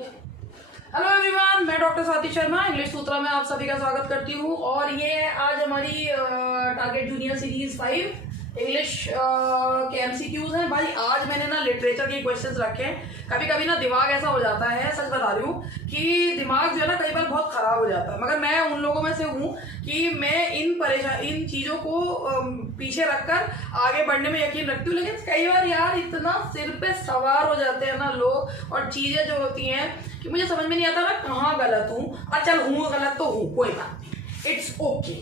Hello everyone, मैं doctor Swati Sharma English सूत्रा में आप सभी का स्वागत करती हूँ। और ये आज हमारी टारगेट जूनियर सीरीज 5 इंग्लिश के एमसीक्यूज हैं। भाई आज मैंने ना लिटरेचर के क्वेश्चंस रखे हैं। कभी कभी ना दिमाग ऐसा हो जाता है, सच बता रही हूँ कि दिमाग जो है ना कई बार बहुत खराब हो जाता है, मगर मैं उन लोगों में से हूँ कि मैं इन चीजों को पीछे रखकर आगे बढ़ने में यकीन रखती हूँ। लेकिन कई बार यार इतना सिर पे सवार हो जाते हैं ना लोग और चीजें जो होती हैं कि मुझे समझ में नहीं आता मैं कहाँ गलत हूँ। और चल हूँ गलत तो हूँ, कोई बात नहीं, इट्स ओके,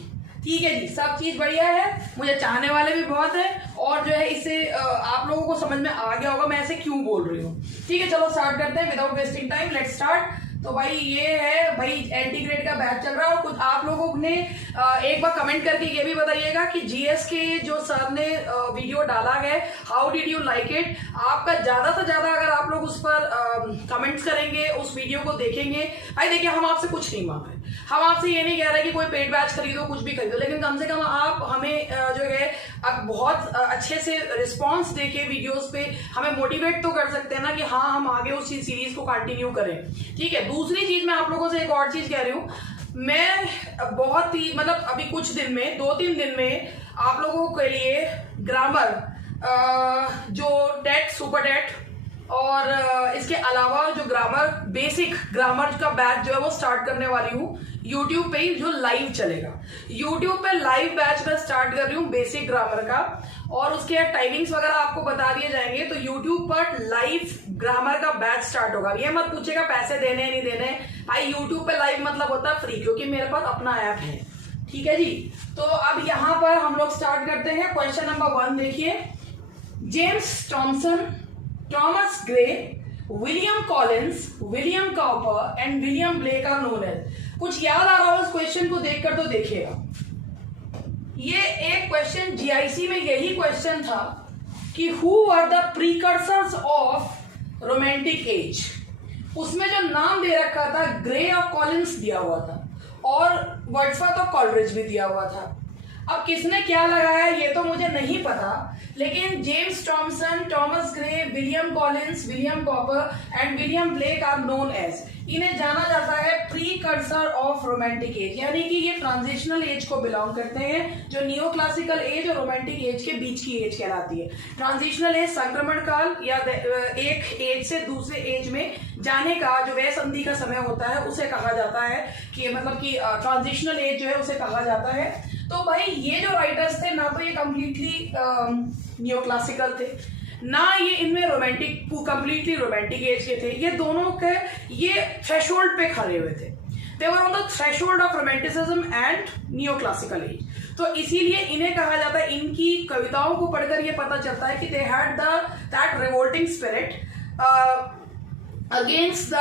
ठीक है जी, सब चीज बढ़िया है। मुझे चाहने वाले भी बहुत है और जो है इससे आप लोगों को समझ में आ गया होगा मैं ऐसे क्यों बोल रही हूँ। ठीक है, चलो स्टार्ट करते हैं without wasting time, let's start. तो भाई ये है भाई एंटी ग्रेड का बैच चल रहा है और कुछ आप लोगों ने एक बार कमेंट करके ये भी बताइएगा कि जीएस के जो सर ने वीडियो डाला है, how did you like it. आपका ज्यादा से ज्यादा अगर आप लोग उस पर कमेंट्स करेंगे, उस वीडियो को देखेंगे। भाई देखिए, हम आपसे कुछ नहीं मांग रहे, हम आपसे ये नहीं कह रहे कि कोई पेड बैच खरीदो, कुछ भी खरीदो, लेकिन कम से कम आप हमें जो है अब बहुत अच्छे से रिस्पॉन्स देके वीडियोस पे हमें मोटिवेट तो कर सकते हैं ना कि हाँ हम आगे उस सीरीज को कंटिन्यू करें। ठीक है, दूसरी चीज मैं आप लोगों से एक और चीज कह रही हूँ, मैं बहुत ही मतलब अभी कुछ दिन में 2-3 दिन में आप लोगों के लिए ग्रामर जो टेट सुपर टेट और इसके अलावा जो ग्रामर बेसिक ग्रामर का बैच जो है वो स्टार्ट करने वाली हूँ यूट्यूब पे ही, जो लाइव चलेगा। यूट्यूब पे लाइव बैच मैं स्टार्ट कर रही हूँ बेसिक ग्रामर का, और उसके टाइमिंग्स वगैरह आपको बता दिए जाएंगे। तो यूट्यूब पर लाइव ग्रामर का बैच स्टार्ट होगा। ये मत पूछेगा पैसे देने नहीं देने, भाई यूट्यूब पे लाइव मतलब होता है फ्री, क्योंकि मेरे पास अपना ऐप है। ठीक है जी, तो अब यहाँ पर हम लोग स्टार्ट करते हैं। क्वेश्चन नंबर 1 देखिए, James Thomson, Thomas Gray, William Collins, William Cowper and William Blake are known as. कुछ याद आ रहा हो इस क्वेश्चन को देखकर तो देखिएगा। ये एक क्वेश्चन जीआईसी में यही क्वेश्चन था कि who are the precursors of romantic age. उसमें जो नाम दे रखा था ग्रे और कॉलिंस दिया हुआ था और वर्ड्सवर्थ और कॉलरिज भी दिया हुआ था। अब किसने क्या लगाया है ये तो मुझे नहीं पता, लेकिन James Thomson, Thomas Gray, William Collins, William Cowper and William Blake are known as, इन्हें जाना जाता है प्रीकर्सर ऑफ रोमांटिक एज, यानी कि ये ट्रांजिशनल एज को बिलोंग करते हैं, जो नियो क्लासिकल एज और रोमांटिक एज के बीच की एज कहलाती है। ट्रांजिशनल एज संक्रमण काल या एक एज से दूसरे एज में जाने का जो वह संधि का समय होता है उसे कहा जाता है कि मतलब कि ट्रांजिशनल एज जो है उसे कहा जाता है। तो भाई ये जो राइटर्स थे ना तो ये कंप्लीटली नियो क्लासिकल थे, ना ये इनमें रोमांटिक कंप्लीटली रोमांटिक एज के थे। ये दोनों के ये थ्रेशोल्ड पे खड़े हुए थे, they were on the threshold of romanticism and neoclassical age. तो इसीलिए इन्हें कहा जाता है, इनकी कविताओं को पढ़कर ये पता चलता है कि they had that revolting spirit against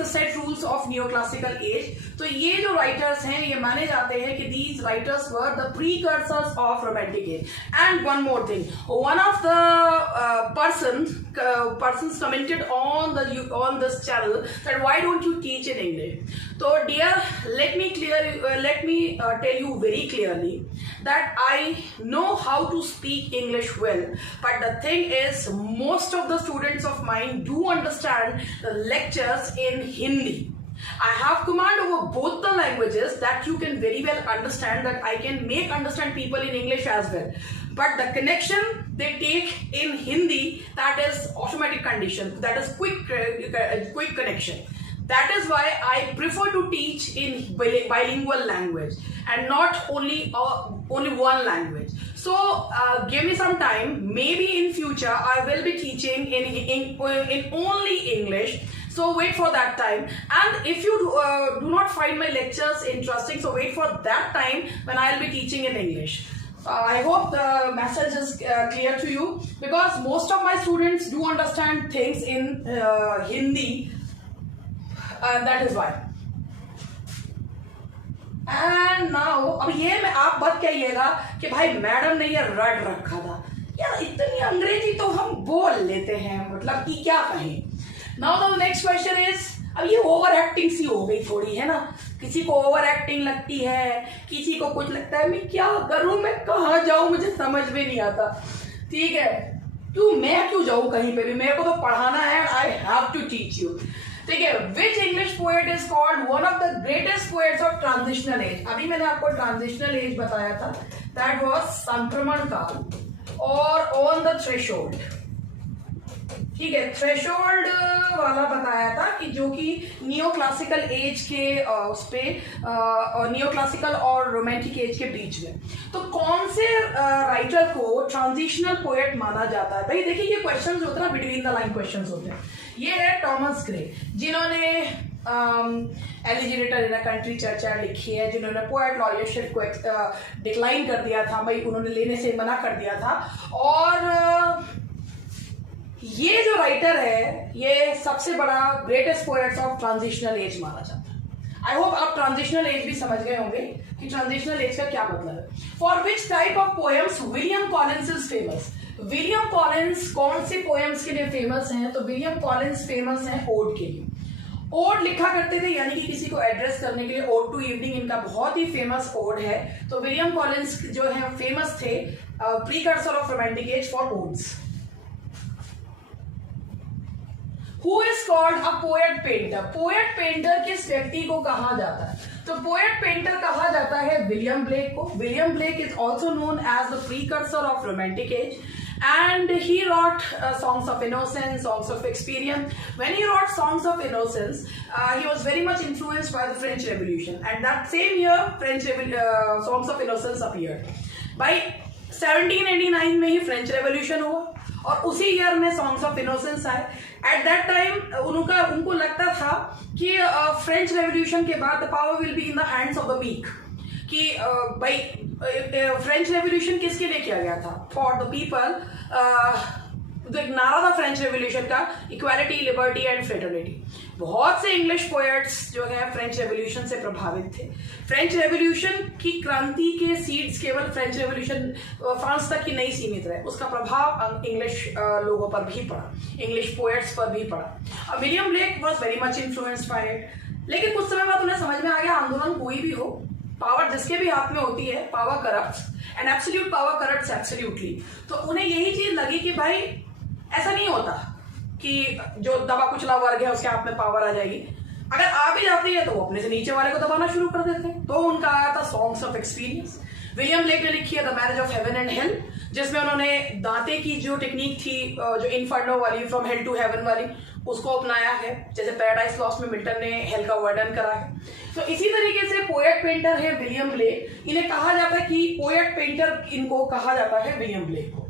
the set rules of neoclassical age. तो ये जो राइटर्स हैं ये माने जाते हैं कि these writers were the precursors of romantic as. And one more thing, one of the persons commented on this channel that why don't you teach in English. So dear, let me tell you very clearly that I know how to speak English well, but the thing is most of the students of mine do understand the lectures in Hindi. I have command over both the languages that you can very well understand, that I can understand people in English as well. But the connection they take in Hindi, that is automatic condition, that is quick connection. That is why I prefer to teach in bilingual language and not only one language. So give me some time. Maybe in future I will be teaching in only English. So wait for that time. And if you do not find my lectures interesting, so wait for that time when I will be teaching in English. I hope the message is clear to you, because most of my students do understand things in Hindi. That is why. And now, अब ये मैं आप बात कहिएगा कि भाई madam ने ये रट रखा था यार, इतनी अंग्रेजी तो हम बोल लेते हैं, मतलब कि क्या कहें। Now the next question is, अब ये ओवर एक्टिंग सी हो गई थोड़ी, है ना, किसी को ओवर एक्टिंग लगती है, किसी को कुछ लगता है। मैं क्या करूं, मैं कहाँ जाऊं, मुझे समझ में नहीं आता। ठीक है, मैं क्यों जाऊं कहीं पे भी, मेरे को तो पढ़ाना है, I have to teach you. ठीक है, which English poet is called one of the greatest poets of transitional age. अभी मैंने आपको ट्रांजिशनल एज बताया था, दैट वाज संक्रमण काल और ऑन द थ्रेशोल्ड। ठीक है, थ्रेशोल्ड वाला बताया था कि जो कि नियो क्लासिकल एज के उस पे नियो क्लासिकल और रोमांटिक एज के बीच में। तो कौन से राइटर को ट्रांजिशनल पोएट माना जाता है? भाई देखिए, ये क्वेश्चंस होते हैं बिटवीन द लाइन क्वेश्चंस होते हैं। ये है टॉमस ग्रे, जिन्होंने एलिजिनेटर इन अ कंट्री चर्चा लिखी है, जिन्होंने पोएट लॉरियरशिप को डिक्लाइन कर दिया था, भाई उन्होंने लेने से मना कर दिया था। और ये जो राइटर है, ये सबसे बड़ा greatest poets of transitional age माना जाता है। आई होप आप ट्रांजिशनल एज भी समझ गए होंगे कि ट्रांजिशनल एज का क्या मतलब है। For which type of poems William Collins is famous? William Collins कौन से पोएम्स के लिए फेमस हैं? तो विलियम कॉलिंस फेमस हैं ओड के लिए। ओड लिखा करते थे, यानी कि किसी को एड्रेस करने के लिए। ओड टू इवनिंग इनका बहुत ही फेमस ओड है। तो विलियम कॉलिंस जो है फेमस थे precursor of romantic as for odds. Who is called a poet painter? Poet painter किस व्यक्ति को कहा जाता है? तो पोएट पेंटर कहा जाता है विलियम ब्लेक को। William Blake is also known as the precursor of romantic age, and he wrote songs of innocence, songs of experience. When he wrote songs of innocence, he was very much influenced by the French Revolution, and that same year songs of innocence appeared. By 1789 में ही French revolution हुआ और उसी year में songs of innocence आए। At that time उनको लगता था कि फ्रेंच रेवोल्यूशन के बाद the power will be in the hands of the weak, कि भाई फ्रेंच रेवोल्यूशन किसके लिए किया गया था? For the people. तो एक नारा था फ्रेंच रेवोल्यूशन का, इक्वालिटी, लिबर्टी एंड फ्रेटर्निटी। बहुत से इंग्लिश पोएट्स जो है फ्रेंच रेवोल्यूशन से प्रभावित थे। फ्रेंच रेवोल्यूशन की क्रांति के सीड्स केवल फ्रेंच रेवोल्यूशन फ्रांस तक ही नहीं सीमित रहे, उसका प्रभाव इंग्लिश लोगों पर भी पड़ा, इंग्लिश पोएट्स पर भी पड़ा। William Blake was very much influenced by it. लेकिन कुछ समय बाद उन्हें समझ में आ गया, आंदोलन कोई भी हो, पावर जिसके भी हाथ में होती है, power corrupts and absolute power corrupts absolutely. तो उन्हें यही चीज लगी कि भाई ऐसा नहीं होता कि जो दबा कुचला वर्ग है उसके हाथ में पावर आ जाएगी। अगर आ भी जाती है तो वो अपने से नीचे वाले को दबाना शुरू कर देते हैं। तो उनका आया था songs of experience. William Blake ने लिखी है the marriage of heaven and hell, जिसमें उन्होंने दांते की जो टेक्निक थी, जो इनफर्नो वाली, फ्रॉम हेल टू हेवन वाली, उसको अपनाया है। जैसे पैराडाइज लॉस्ट में मिल्टन ने हेल का वर्णन करा है। तो इसी तरीके से पोएट पेंटर है विलियम ब्लेक। इन्हें कहा जाता है कि पोएट पेंटर इनको कहा जाता है विलियम ब्लेक को।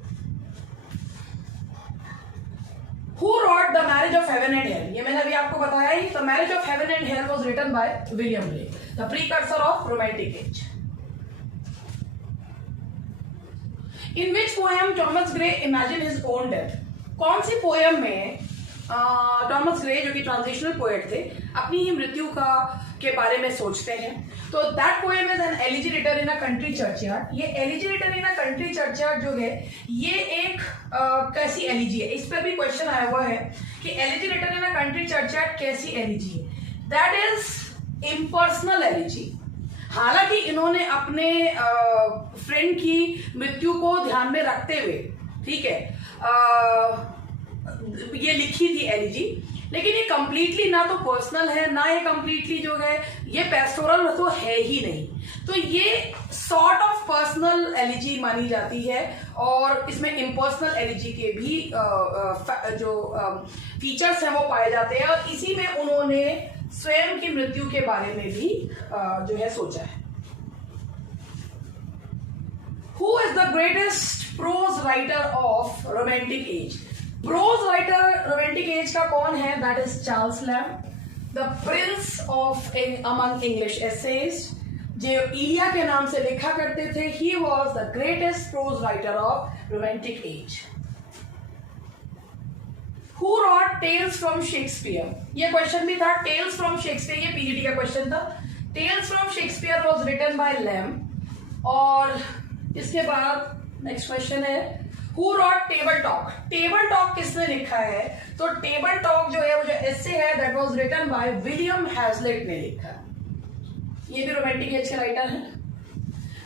Who wrote The Marriage of Heaven and Hell? ये मैंने अभी आपको बताया ही। The Marriage of Heaven and Hell was written by William Blake, the precursor of Romantic Age. In which poem Thomas Gray imagined his own death? कौन सी poem में Thomas Gray, जो कि transitional poet थे, अपनी ही मृत्यु के बारे में सोचते हैं? तो that poem is an elegy written in a country churchyard. ये elegy written in a country churchyard जो है, ये एक कैसी एलिजी है? इस पर भी क्वेश्चन आया हुआ है कि elegy written in a country churchyard कैसी एलिजी है? That is impersonal elegy. हालांकि इन्होंने अपने फ्रेंड की मृत्यु को ध्यान में रखते हुए, ठीक है, ये लिखी थी एलिजी, लेकिन ये कंप्लीटली ना तो पर्सनल है, ना ये कंप्लीटली जो है ये पेस्टोरल तो है ही नहीं। तो ये सॉर्ट ऑफ पर्सनल एलिजी मानी जाती है और इसमें इम्पर्सनल एलिजी के भी जो फीचर्स हैं वो पाए जाते हैं, और इसी में उन्होंने स्वयं की मृत्यु के बारे में भी जो है सोचा है। Who is the greatest prose writer of romantic age? Prose writer romantic age का कौन है? That is Charles Lamb, the prince of among English essays, जो इलिया के नाम से लिखा करते थे। He was the greatest prose writer of romantic age. Who wrote Tales from Shakespeare? ये क्वेश्चन भी था, टेल्स फ्रॉम शेक्सपियर, ये पीजीटी का क्वेश्चन था। Tales from Shakespeare was written by Lamb. और इसके बाद नेक्स्ट क्वेश्चन है, Who wrote table talk? Table talk किसने लिखा है? तो टेबल टॉक जो है, वो जो एसे है, that was written by William Hazlitt ने लिखा। ये भी रोमांटिक एज के राइटर हैं।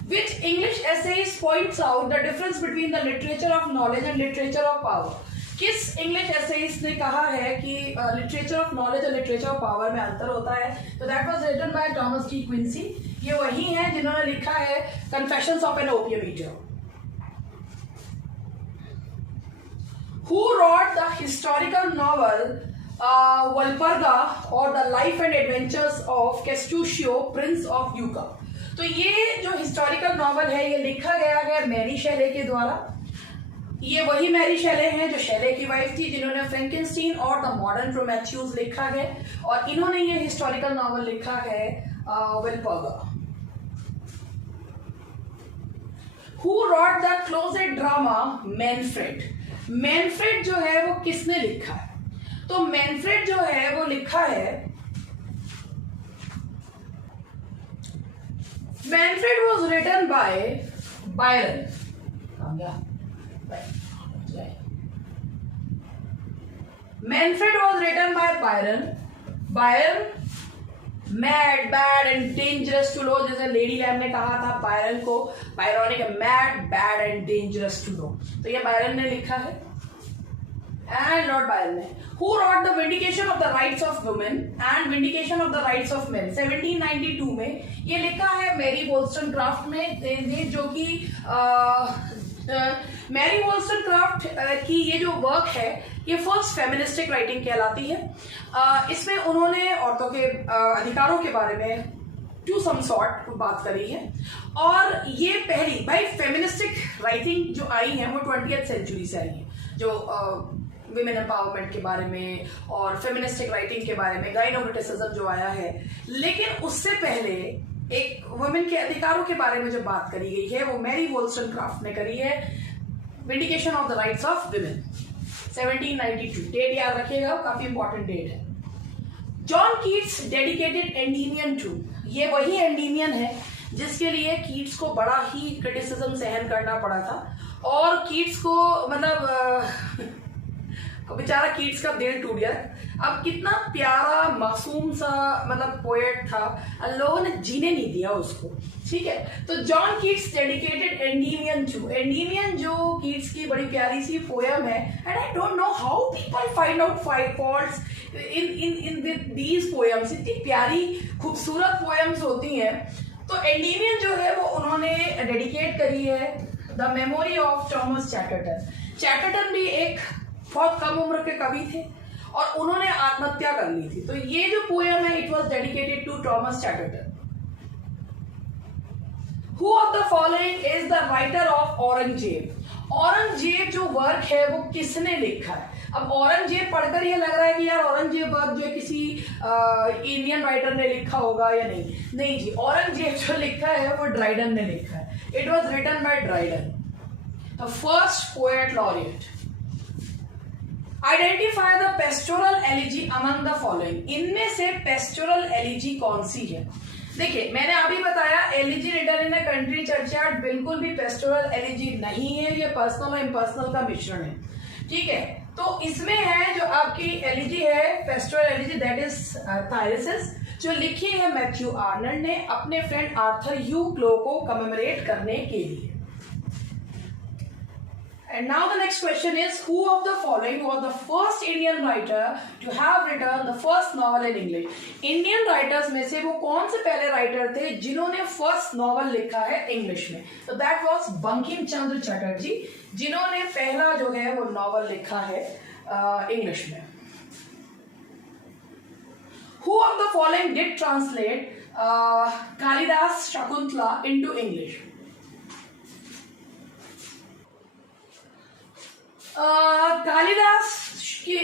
Which English essayist points out the difference between the literature of knowledge and literature of power? किस इंग्लिश एसेइस्ट ने कहा है कि लिटरेचर ऑफ नॉलेज और लिटरेचर ऑफ पावर में अंतर होता है? तो that was written by Thomas De Quincey. ये वही है जिन्होंने लिखा है Confessions of an opium eater. Who wrote the historical novel Walpurga or the Life and Adventures of Castruccio, Prince of Yucca? तो ये जो हिस्टोरिकल नॉवल है ये लिखा गया है मैरी शेले के द्वारा। ये वही मैरी शेले हैं जो शेले की वाइफ थी, जिन्होंने फ्रैंकेनस्टीन और द मॉडर्न प्रोमेथ्यूज लिखा है, और इन्होंने ये हिस्टोरिकल नॉवल लिखा है Walpurga। Who wrote the closet drama Manfred? Manfred जो है वो किसने लिखा है? तो मैनफ्रेड जो है वो लिखा है, Manfred was written by Byron. Manfred was written by Byron. Byron mad, bad and dangerous to know, जैसे लेडी लैम ने कहा था बायरन को, Byronic mad, bad and dangerous to know, तो ये बायरन ने लिखा है एंड लॉर्ड बायरन ने। Who wrote the Vindication of the Rights of Women and Vindication of the Rights of Men? 1792 में ये लिखा है मैरी वोल्स्टनक्राफ्ट में, जो कि मैरी वोल्स्टनक्राफ्ट की ये जो वर्क है ये फर्स्ट फेमिनिस्टिक राइटिंग कहलाती है। इसमें उन्होंने औरतों के अधिकारों के बारे में टू सम सॉर्ट बात करी है, और ये पहली भाई फेमिनिस्टिक राइटिंग जो आई है वो 20th सेंचुरी से आई है, जो विमेन एम्पावरमेंट के बारे में और फेमिनिस्टिक राइटिंग के बारे में, गाइनोक्रिटिसिज्म जो आया है। लेकिन उससे पहले एक वुमेन के अधिकारों के बारे में जो बात करी गई है वो मैरी वोल्स्टनक्राफ्ट ने करी है, Vindication of the Rights of Women, 1792। Date याद रखिएगा, काफी इंपॉर्टेंट डेट है। John Keats dedicated Endymion to, ये वही एंडीमियन है जिसके लिए कीट्स को बड़ा ही क्रिटिसिज्म सहन करना पड़ा था, और कीट्स को मतलब बेचारा कीट्स का दिल टूट गया। अब कितना प्यारा मासूम सा मतलब पोएट था, लोगों ने जीने नहीं दिया उसको, ठीक है। तो John Keats dedicated Endymion to, Endymion जो कीट्स की बड़ी प्यारी सी पोयम है, and I don't know how people find out faults in these poems. इतनी प्यारी खूबसूरत पोयम्स होती हैं। तो एंडीमियन जो है वो उन्होंने डेडिकेट करी है the memory of Thomas Chatterton. Chatterton भी एक बहुत कम उम्र के कवि थे और उन्होंने आत्महत्या कर ली थी, तो ये जो पोएम है it was dedicated to Thomas Chatterton. Who of the following is the writer of Aurangzeb? Aurangzeb जो वर्क है वो किसने लिखा है? अब औरंगजेब पढ़कर ये लग रहा है कि यार औरंगजेब वर्क जो है किसी इंडियन राइटर ने लिखा होगा या नहीं। नहीं जी, औरंगजेब जो लिखा है वो ड्राइडन ने लिखा है। It was written by Dryden, the first poet laureate. Identify the pastoral elegy among the following, इनमें से पेस्टोरल एलिजी कौन सी है? देखिए मैंने अभी बताया elegy written in a country churchyard बिल्कुल भी पेस्टोरल एलिजी नहीं है, ये पर्सनल और इम्पर्सनल का मिश्रण है, ठीक है। तो इसमें है जो आपकी एलिजी है पेस्टोरल एलिजी, दैट इज थायरसिस, जो लिखी है मैथ्यू आर्नल्ड ने अपने फ्रेंड आर्थर ह्यू क्लो को कमेमोरेट करने के लिए। And now the next question is, who of the following was the first Indian writer to have written the first novel in English? Indian writers में से वो कौन से पहले राइटर थे जिन्होंने फर्स्ट नॉवल लिखा है इंग्लिश में? तो दैट वाज बंकिम चंद्र चटर्जी, जिन्होंने पहला जो है वो नॉवल लिखा है इंग्लिश में। Who of the following did translate Kalidas Shakuntala into English? Kalidas की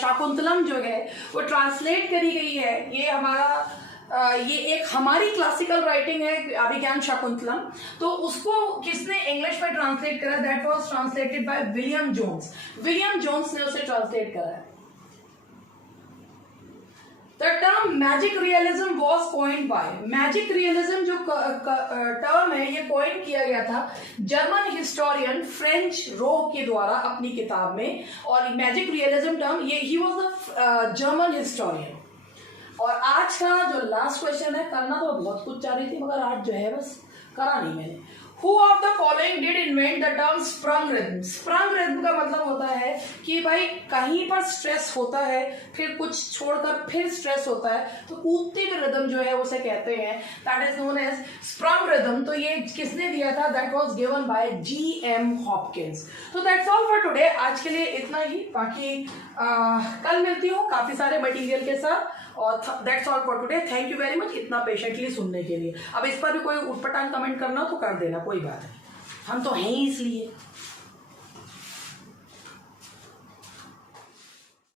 शाकुंतलम जो है वो ट्रांसलेट करी गई है। ये हमारा ये एक हमारी क्लासिकल राइटिंग है अभिज्ञान शाकुंतलम, तो उसको किसने इंग्लिश में ट्रांसलेट करा? That was translated by William Jones. William Jones ने उसे ट्रांसलेट करा है। The term magic realism was coined by, magic realism जो टर्म है ये कॉइन किया गया था जर्मन हिस्टोरियन फ्रेंच रो के द्वारा अपनी किताब में, और मैजिक रियलिज्म टर्म ये he was the German historian. और आज का जो लास्ट क्वेश्चन है, करना तो बहुत कुछ चाह रही थी मगर आज जो है बस करा नहीं मैंने। Who of the following did invent the term sprung rhythm? Sprung rhythm का मतलब होता है कि भाई कहीं पर स्ट्रेस होता है, फिर कुछ छोड़कर फिर स्ट्रेस होता है, तो कूदती हुई रिदम जो है उसे कहते हैं, that is known as sprung rhythm। तो ये किसने दिया था? That was given by G.M. Hopkins. तो दैट्स ऑल फॉर टुडे, आज के लिए इतना ही। बाकी कल मिलती हूँ काफी सारे मटेरियल के साथ, और that's all for today. Thank you very much इतना पेशेंटली सुनने के लिए। अब इस पर भी कोई उटपटांग कमेंट करना तो कर देना, कोई बात नहीं, हम तो हैं ही इसलिए।